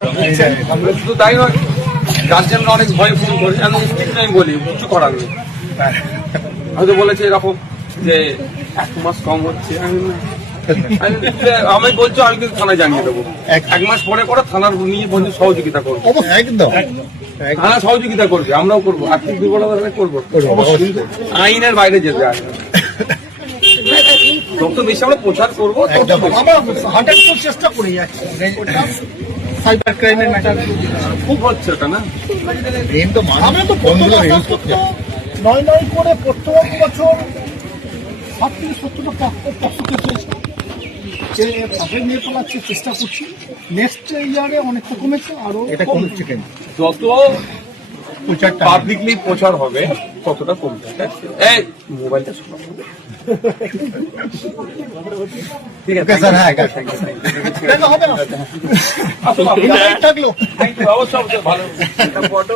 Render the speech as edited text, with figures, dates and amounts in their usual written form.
শুধু তাই নয়, গার্জেনরা অনেক ভয় ফোন করে, আমি বলি কিছু করার নেই। হয়তো বলেছে এরকম যে 1 মাস কম হচ্ছে, আমি বলছো আমি কিন্তু থানায় জানিয়ে দেবো। 1 মাস পরে করে থানার নিয়ে বলছে সহযোগিতা করবো, একদম থানা সহযোগিতা করবে, আমরাও করবো, আর্থিক দুর্বলতা করবো, আইনের বাইরে যেতে আসবে। যত বেশি আমরা প্রচার করবো চেষ্টা করি। সাইবার ক্রাইমের ম্যাটার খুব হচ্ছে ওটা না, আমরা তো নয় নয় করে প্রত্যেক বছর 60 থেকে 70টা নিয়ে ফেলার চেষ্টা করছি। নেক্সট ইয়ারে অনেকটা কমেছে, আরো এটা কমছে। যত পাবলিকলি প্রচার হবে ততটা কমবে। এই মোবাইলটা ঠিক আছে স্যার। হ্যাঁ হবে না থাকলো, অবশ্যই ভালো ফটো